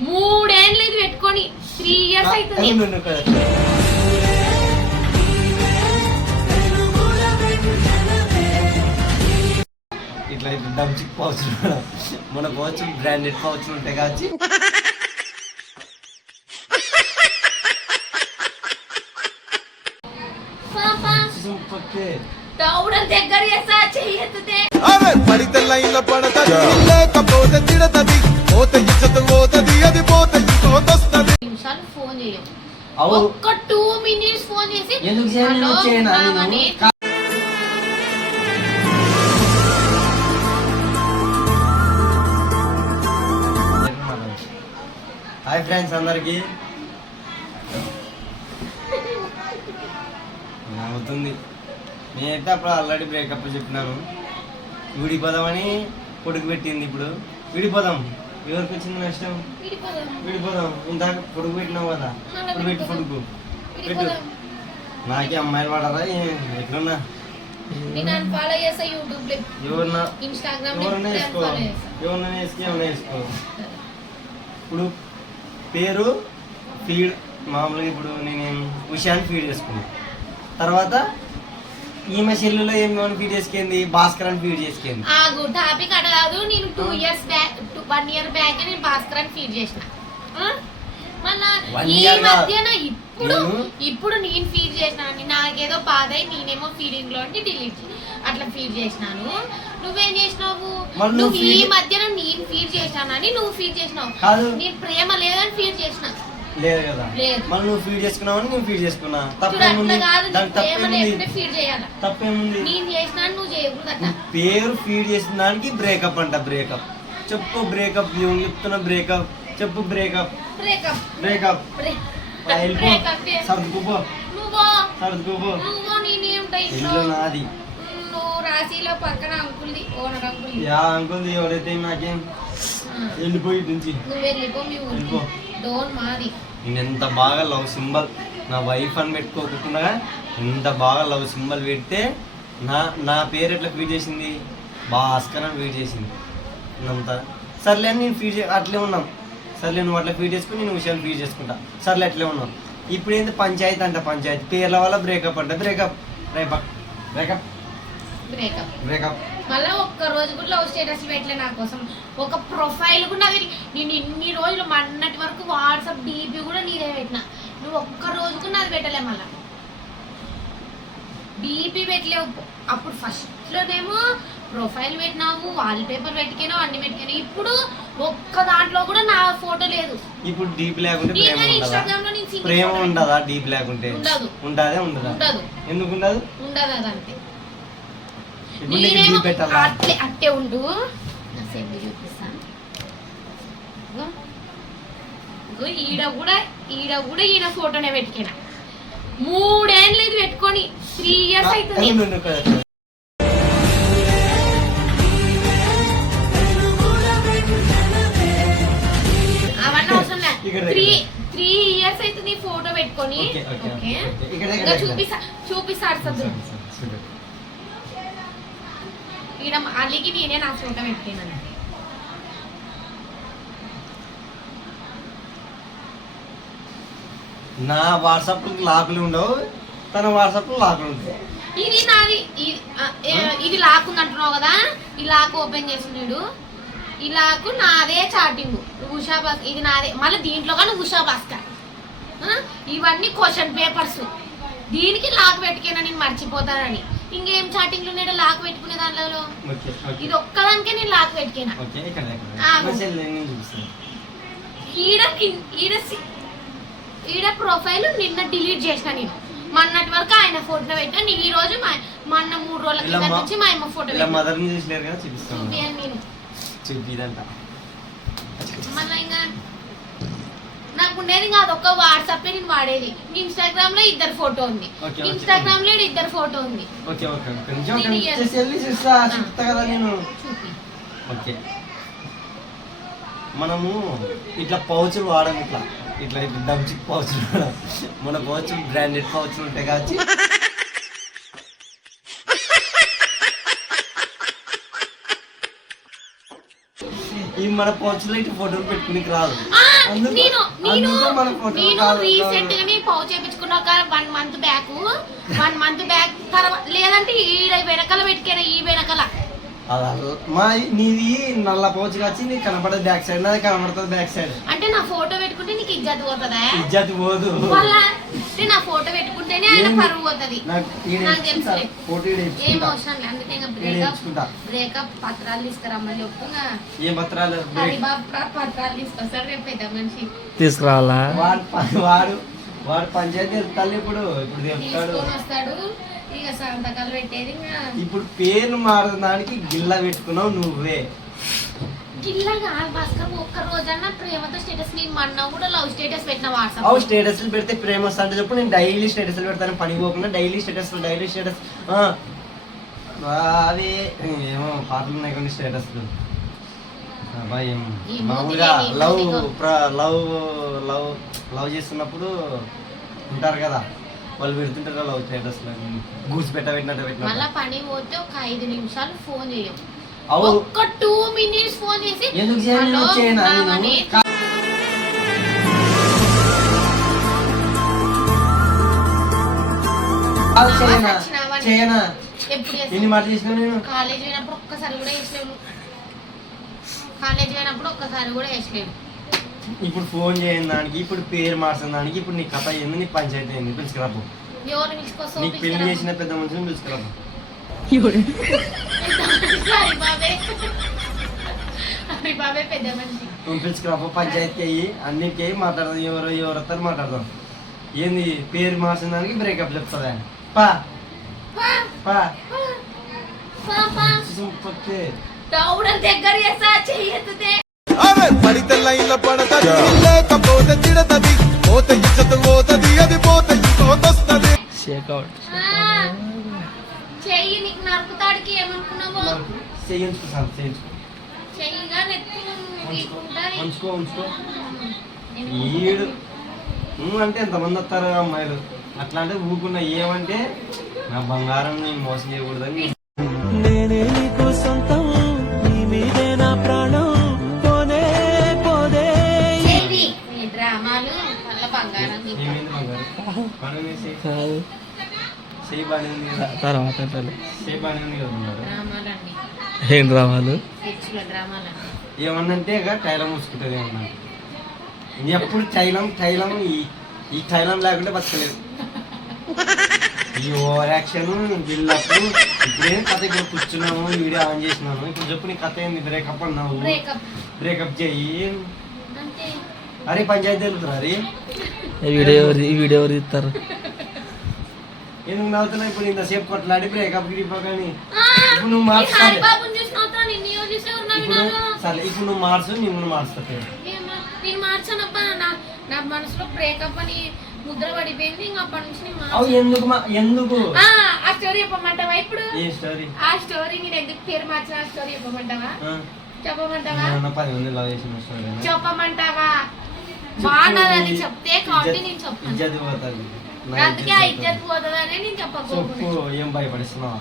మూడేళ్ళు ఇది పెట్టుకొని త్రీ ఇయర్స్ అవుతుంది. ఇట్లా ఇట్లా డబ్చిక్ పౌచ్ మన పౌచ్ బ్రాండెడ్ పౌచ్లు ఉంటాయి కాచి సూపర్ దౌడల దగ్గర చేస్తా చెయ్యెత్తితే ఆమె పడితే లైన్ల పడతది లేకపోతే తిడతది పోతే ఇచ్చత పోతది అది పోతే ఇంకోతొస్తది నిమిషాలు ఫోన్ చేయం అవు. ఒక్క టూ మినిట్స్ ఫోన్ చేసి ఎందుకు చేయను? హలో, చేయనా? నేను? ఉన్నామని హాయ్ ఫ్రెండ్స్ అందరికి. అవుతుంది నేనైతే అప్పుడు ఆల్రెడీ బ్రేకప్ చెప్పినాను విడిపోదామని పొడుగు పెట్టింది ఇప్పుడు. విడిపోదాం. ఎవరికి వచ్చింది నష్టం విడిపోదాం. ఇందాక పొడుగు పెట్టినావు కదా. ఇప్పుడు పెట్టి. పొడుగు పెట్టు. నాకే అమ్మాయిలు పడరా ఎట్లున్నా ఎవరన్నా? ఎవరన్నా వేసుకో. ఎవరన్నా వేసుకో ఎవరన్నా వేసుకో. ఇప్పుడు పేరు ఫీడ్ మామూలుగా ఇప్పుడు నేను ఉషాని ఫీడ్ చేసుకున్నాను తర్వాత ఈమె సెల్లులో ఏమేమి ఫీడ్ చేసుకుంది? భాస్కర్ అని ఫీడ్ చేసుకుంది. ఆగు టాపిక్ అడ కాదు నేను two years back one year back నేను భాస్కర్ అని ఫీడ్ చేసిన. One ఈ year మధ్యన ఇప్పుడు నేను- ఇప్పుడు నేను ఫీడ్ చేసినాను నాకేదో బాధ అయి నేనేమో ఫీడింగ్లో డిలీట్ అట్లా ఫీడ్ చేసినాను. నువ్వేం చేసినావు? మరి నువ్వు నువ్వు ఈ feed- మధ్యన నేను ఫీడ్ చేసినానని నువ్వు ఫీడ్ చేసినావు. కాదు. నీ ప్రేమ లేదని ఫీడ్ చేసిన. లేదు కదా. మళ్ళీ నువ్వు ఫీడ్ చేసుకున్నావని నేను ఫీడ్ చేసుకున్నా. తప్పేముంది? దానికి తప్పేముంది? తప్పేముంది? నువ్వు నువ్వు పేరు ఫీడ్ చేసిన దానికి బ్రేకప్ అంట బ్రేకప్ చెప్పు బ్రేకప్ నేను చెప్తున్నా బ్రేకప్ చెప్పు బ్రేకప్ బ్రేకప్ సర్దుకుపో నువ్వు సర్దుకుపో నువ్వు ఇంట్లో. ఇల్లు నాది. నువ్వు రాశిలో పక్కన అంకుల్ది ఓనర్ అంకుల్ది. యా ఎవరైతే నాకేం వెళ్ళిపోయి నుంచి. నువ్వు వెళ్ళిపో మీ ఊరికి. వెళ్ళిపో. డోన్ మాది. నేను ఎంత బాగా లవ్ సింబల్ నా వైఫ్ అని పెట్టుకోకుండా ఎంత బాగా లవ్ సింబల్ పెడితే నా నా పేరు ఎట్లా ఫీడ్ చేసింది? భాస్కర్ అని ఫీడ్ చేసింది. అంత. సర్లే అని నేను ఫీడ్ చే అట్లే ఉన్నాం. సర్లే నువ్వు అట్లా ఫీడ్ చేసుకుని నేను విషయాన్ని ఫీడ్ చేసుకుంటా. సర్లే అట్లే ఉన్నాం. ఇప్పుడు ఏంది పంచాయతీ అంట పంచాయతీ. పేర్ల వల్ల బ్రేకప్ అంట. Breakup breakup breakup breakup breakup మళ్ళీ ఒక్క రోజు కూడా లవ్ స్టేటస్ పెట్టలే నా కోసం. ఒక ప్రొఫైల్ కూడా నాది నేను ఇన్ని రోజులు మొన్నటి వరకు వాట్సాప్ డీపీ కూడా నీదే పెట్టిన. నువ్వు ఒక్క రోజు కూడా నాది పెట్టలే మళ్ళా. డీపీ పెట్టలేవు. అప్పుడు ఫస్ట్లోనేమో ప్రొఫైల్ పెట్టినాము వాల్ పేపర్ పెట్టుకున్నావు అన్ని పెట్టుకున్నావు ఇప్పుడు ఒక్క దాంట్లో కూడా నా ఫోటో లేదు. ఇప్పుడు డీప్ లేకుంటే ప్రేమ ఇన్స్టాగ్రామ్లో నేను ప్రేమ ఉండదా డీప్ లేకుంటే? ఉండదు. ఉండదే ఉండదా? ఉండదు. ఎందుకు ఉండదు? ఉండదు అదంతే. నీకు నేనేమో అట్లే అట్టే ఉండు. సెండ్ చూపిస్తాను ఈడ కూడా ఈడ కూడా ఈయన ఫోటోనే పెట్టుకున్నా. మూడేళ్ళు ఇది పెట్టుకొని త్రీ ఇయర్స్ అవుతుంది త్రీ. త్రీ ఇయర్స్ అవుతుంది ఈ ఫోటో పెట్టుకొని. ఇక్కడ. చూపిస్తా చూపిస్తాడు సద్దు సరే, సరే, సరే. ఈడ అలిగి నేనే నా ఫోటో పెట్టుకున్నాను నా వాట్సాప్ లాకులు ఉండవు తన వాట్సాప్ లాకులు ఉంటాయి ఇది నాది ఇది లాక్ ఉంది అంటున్నావు కదా ఈ లాక్ ఓపెన్ చేసినాడు ఈ లాక్ నాదే చాటింగ్ ఉషా బాస్ ఇది నాదే మళ్ళీ దీంట్లో కానీ ఉషా భాస్కర్. ఇవన్నీ క్వశ్చన్ పేపర్స్. దీనికి లాక్ పెట్టుకున్నా నేను మర్చిపోతానని. ఇంకేం చాటింగ్లు ఉన్నాడో లాక్ పెట్టుకునే దాంట్లో ఇది ఒక్కదానికే నేను లాక్ పెట్టుకున్నా ఈడ ఈడ ఈడ ప్రొఫైల్ నిన్న డిలీట్ చేసిన నేను. మొన్నటి వరకు ఆయన ఫోటో పెట్టా నేను ఈ రోజు మా మొన్న మూడు రోజుల కింద నుంచి మా అమ్మ ఫోటో చూపిస్తాను. నేను. మళ్ళీ ఇంకా నాకు ఉండేది ఇంకా అదొక్క వాట్సాప్ నేను వాడేది. ఇన్స్టాగ్రామ్లో ఇద్దరు ఫోటో ఉంది. ఇన్స్టాగ్రామ్లో ఇద్దరు ఫోటో ఉంది. ఒక ఒక కదా మనము ఇట్లా పౌచులు వాడం ఇట్లా. ఇట్లా ఇట్లా డబ్చిక్ పౌచులు వాడం. మన పౌచ్ బ్రాండెడ్ పౌచులు ఉంటాయి కాచి ఈ మన పౌచులో ఇటు ఫోటోలు పెట్టుకునికి రాదు. నేను నేను నేను రీసెంట్ గానే పౌ చేపించుకున్న one month back one month back తర్వాత లేదంటే ఈ వెనకాల పెట్టుకాను ఈ వెనకాల. మా నీది నల్ల పోచుగా వచ్చి నీకు కనపడదు బ్యాక్ సైడ్. నాది కనపడుతుంది బ్యాక్ సైడ్. అంటే నా ఫోటో పెట్టుకుంటే నీకు ఇజ్జత్ పోతుందా? ఇజ్జత్ పోదు. అంటే నా ఫోటో పెట్టుకుంటేనే ఆయన పరువు పోతుంది. నాకు. తెలుసులే. ఫోటో ఏం. అవసరం లేదు. అందుకే ఇంకా ఈడ బ్రేకప్ పత్రాలు తీసుకురమ్మని చెప్తున్నా. ఏ పత్రాలు? పత్రాలు తీసుకొస్తాడు రేపు పెద్ద మనిషి. తీసుకురావాలా? వాడు వాడు వాడు పంచాయతీ వెళ్తాడు ఇప్పుడు. ఇప్పుడు వస్తాడు. ఇక సంతకాలు పెట్టేది ఇంకా. ఇప్పుడు పేరు మారడానికి గిల్ల పెట్టుకున్నావు నువ్వే. గిల్ల కాదు భాస్కర్ ఒక్క రోజన్నా ప్రేమతో స్టేటస్ నేను మొన్న కూడా లవ్ స్టేటస్ పెట్టిన అవు వాట్సాప్ స్టేటస్లు పెడితే ప్రేమ అంటే చెప్పు నేను డైలీ స్టేటస్లు పెడతాను పని పోకుండా డైలీ స్టేటస్ డైలీ స్టేటస్. అవి ఏమో పాటలు ఉన్నాయి కొన్ని స్టేటస్లు. మామూలుగా లవ్. లవ్ లవ్ లవ్ చేస్తున్నప్పుడు ఉంటారు కదా. వాళ్ళు పెడుతుంటారు లవ్ స్టేటస్లు గూసి పెట్ట పెట్టినట్టు మళ్ళా పెట్టినట్టు పని పోతే ఒక ఐదు నిమిషాలు ఫోన్ చేయం అవు ఒక్క టూ మినిట్స్ ఫోన్ చేసి ఎందుకు "హలో, చేయనా ఉన్నావని?" నేను? కాదు చేయనా సచ్చినావని. చేయనా ఎప్పుడు ఎన్ని చేస్తావు? మాటలు చేసినా నేను కాలేజ్ పోయినప్పుడు ఒక్కసారి కూడా వేసలేవు కాలేజ్ పోయినప్పుడు ఒక్కసారి కూడా వేసలేవు ఇప్పుడు ఫోన్ చేయని దానికి ఇప్పుడు పేరు మార్చిన దానికి ఇప్పుడు నీ కథ ఏంది నీ పంచాయతీ ఏంది పిలుచుకురాపు. నీకు పెళ్ళి చేసిన పెద్ద మనిషిని పిలుచుకురాపు. హరిబాబే హరిబాబే పెద్ద మనిషి. నువ్వు పిలుచుకురాపు పంచాయతీ అయ్యి అన్నిటికీ అయ్యి మాట్లాడదాం ఎవరో ఎవరితో మాట్లాడదాం. ఏంది పేరు మార్చిన దానికి బ్రేకప్ చెప్తుందా పా. పా, పా పా, పా, పా. చూపొత్తే. దౌడని దగ్గర చేస్తా చెయ్యెత్తితే అరే పడితే సార్ చేయించుకో ఉంచుకో ఉంచుకో ఈడు అంటే ఎంతమంది వస్తారు అమ్మాయిలు? అట్లా అంటే ఊకున్నా ఏమంటే నా బంగారం నేను మోసం చేయకూడదని నేనే నీకు సొంతం నీ మీదే నా ప్రాణం. పోనే పోదే. చెయ్యి నీ డ్రామాలు మళ్ళా బంగారం నీకు. ఏమైంది బంగారం. తర్వాత ఏం డ్రామాలండి ఏమన్నంటే ఇక టైలం మూసుకుంటుంది ఏమన్నా. ఎప్పుడు టైలం టైలం ఈ ఈ టైలం లేకుంటే బతకలేదు. ఈ ఓవర్ యాక్షన్ బిల్డప్ ఇప్పుడేం కథ ఇప్పుడు కూర్చున్నాము వీడియో ఆన్ చేసినాము ఇప్పుడు చెప్పు నీ కథ ఏంది? బ్రేకప్ అన్నావు. బ్రేకప్ చెయ్యి అంటే? అరే పంచాయతీ వెళ్తున్నా అరే? ఈ వీడియో ఎవరు ఈ వీడియో ఎవరు ఇస్తారు ఎందుకు నవ్వుతున్నా ఇప్పుడు ఇంతసేపు కొట్లాడి బ్రేకప్ కానీ ఆ, ఇప్పుడు నువ్వు నిన్ను ఇప్పుడు నవ్వినాను సరే ఇప్పుడు నువ్వు మార్చు నేను కూడా మార్చుతా పేరు. ఏమో, నేను మార్చానబ్బా నా నా మనసులో బ్రేకప్ అని ముద్ర పడిపోయింది ఇంకా అప్పటి నుంచి నేను. ఎందుకు ఎందుకు? ఆ, స్టోరీ చెప్పమంటావా ఇప్పుడు? ఏ స్టోరీ ఆ స్టోరీ నేను ఎందుకు పేరు మార్చిన ఆ స్టోరీ చెప్పమంటావా? చెప్పమంటావా? ఏమన్నా పది మంది లవ్ చేసిన స్టోరీ చెప్పమంటావా? బాగున్నదని చెప్తే కాబట్టి నేను చెప్తాను. నేను చెప్పు ఏం భయపడిస్తున్నావా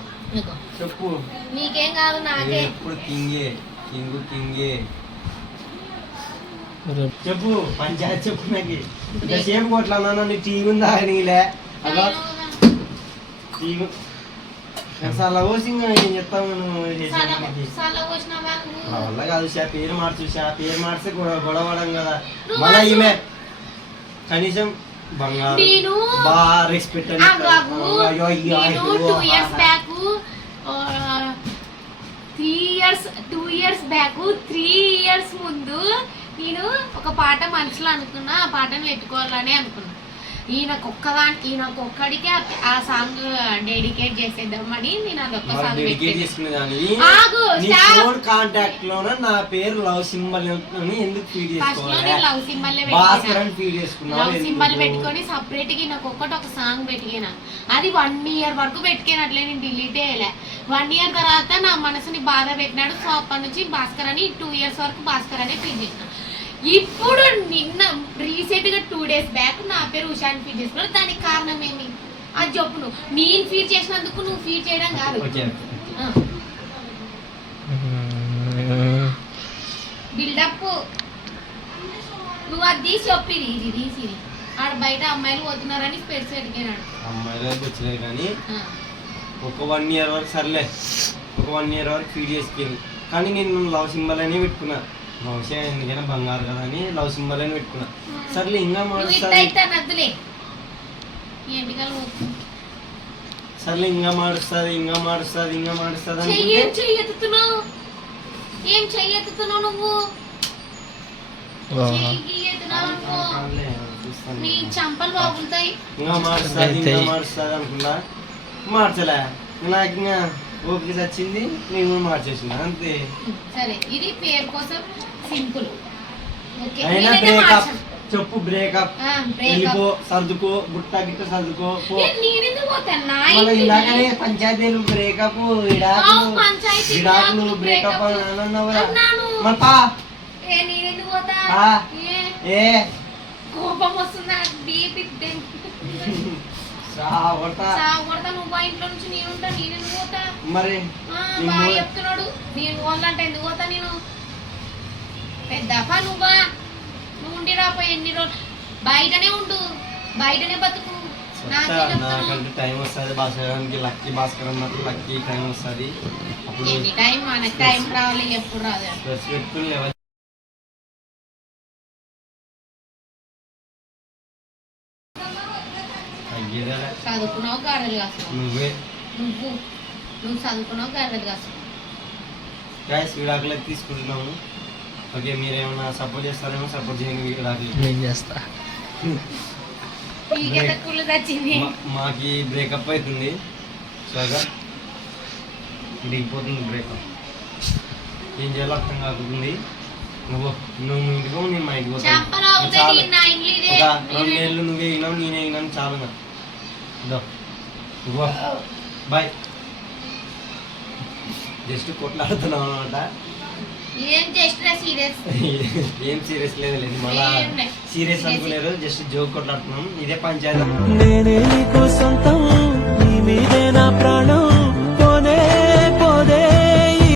చెప్పు నీకేం కాదు నాకే ఎప్పుడు కింగే కింగు కింగే చెప్పు పంచాయతీ చెప్పు నాకు ఇంతసేపు కొట్లానా నీ టీవీ ఉందా నీలే అలా టీవీ చాలా? సల పోసినావా నువ్వు? నా వల్ల కాదు షా పేరు మార్చు షా పేరు మార్చి గొడవ గొడవడం కదా మళ్ళీ. ఈమె కనీసం నేను two years back three years two years back three years ముందు నేను ఒక పాట మనసులో అనుకున్నా ఆ పాటను పెట్టుకోవాలని అనుకున్నా. ఈయనకొక్కదాని ఈయనకొక్కడికే ఆ- ఆ సాంగ్ డెడికేట్ చేసేద్దామని నేను అదొక్క సాంగ్ పెట్టాను కాంటాక్ట్ లోన నా పేరు లవ్ సింబల్ ఎందుకు ఫీడ్ చేసుకోవాలి? లవ్ సింబల్ ఫీడ్ చేసుకున్నావు? Love symbol? పెట్టుకొని సపరేట్గా నాకు ఒక్కటి ఒక సాంగ్ పెట్టుకేనా అది వన్ ఇయర్ వరకు పెట్టుకేనట్లే నేను డిలీట్ చేయలే. వన్ ఇయర్ తర్వాత నా మనసుని బాధ పెట్టినాడు. సో అప్పటి నుంచి భాస్కర్ అని టూ ఇయర్స్ వరకు భాస్కర్ అనే ఫీల్ చేసిన. ఇప్పుడు నిన్న రీసెంట్గా టూ డేస్ బ్యాక్ నా పేరు ఉషాని ఫీల్ చేసుకున్నాడు దానికి కారణం ఏమి? అది చెప్పు నువ్వు నేను ఫీల్ చేసినందుకు నువ్వు ఫీల్ చేయడం కాదు. ఓకే. బిల్డప్. నువ్వు అది తీసి చెప్పిది ఇది తీసి. ఆడ బయట అమ్మాయిలు పోతున్నారని స్పెట్స్ అమ్మాయిలు వచ్చినాయి కానీ ఒక వన్ ఇయర్ వరకు సర్లే. ఒక వన్ ఇయర్ వరకు ఫీడ్ చేసుకెళ్ళి కానీ నేను లవ్ సింబల్ అనే బహుశా ఎందుకైనా బంగారు కదా అని లవ్ సింబల్ అని పెట్టుకున్నా. సర్లే ఇంకా పోతుంది సర్లే. ఇంకా మాడుస్తుంది ఇంకా మాడుస్తుంది ఇంకా మాడుస్తుంది చెయ్యి ఏం అనుకుంటే చెయ్యెత్తుతున్నావు ఏం చెయ్యెత్తుతున్నావు నువ్వు. నీ చంపలు ఇంకా మాడుస్తుంది ఇంకా మాడుస్తుంది అనుకున్నా. మార్చలే నాకు ఇంకా ఓపిక వచ్చింది నేను కూడా మార్చేసిన అంతే. సరే ఇది పేరు కోసం సింపుల్. అయినా బ్రేకప్. చెప్పు బ్రేకప్. వెళ్ళిపో సర్దుకో గుట్ట గిట్ట సర్దుకో పో. ఏ, నేనెందుకు పోతాను నా మళ్ళీ ఇంటికి. ఇందాకనే పంచాయతీలు బ్రేకప్ విడాకులు బ్రేకప్. అని అన్నావు. మరి పా. ఏ, కోపం వస్తుందా? బీపీ నువ్వు బా ఇంట్లో నుంచి నేనుంటా నేనెందుకు పోతా? మరి ఆ, నీ బాగా మూ- చెప్తున్నాడు. నేను పోవాలంటే ఎందుకు పోతా నేను? పెద్దపా నువ్వా? నువ్వు ఉండి రాపోయి ఎన్ని రోజులు బయటనే ఉండు బయటనే బతుకు. నాకంటే టైం వస్తుంది భాస్కరానికి లక్కీ భాస్కర్ అన్నట్టు లక్కీ టైం వస్తుంది. అప్పుడు ఎన్ని టైం? మనకి టైం రావాలి ఎప్పుడు రాదు. చదువుకున్నావు గారెలు కాసు నువ్వే. నువ్వు. నువ్వు చదువుకున్నావు గారెలు కాసు గ్యాస్ విడాకులు అయితే తీసుకుంటున్నాము. ఓకే మీరేమన్నా సపోర్ట్ చేస్తారేమో సపోర్ట్ చేయండి విడాకులు నేను చేస్తా. మాకి బ్రేకప్ అవుతుంది. సోగా దిగిపోతుంది బ్రేకప్ ఏం చేయాలో అర్థం కాకుంది. నువ్వు నువ్వు ఇంటికి నేను మా ఇంటికి రెండు నెలలు నువ్వే అయినావు నేనే అయినాను చాలు బాయ్. జస్ట్ కొట్లాడుతున్నాం అనమాట ఏం సీరియస్. ఏం సీరియస్ లేదు లేదు. మళ్ళా సీరియస్ అనుకున్నారు జస్ట్ జోక్ కొట్లాడుతున్నాం. ఇదే పని నేనే నీకో సొంతం నీ మీదే నా ప్రాణం.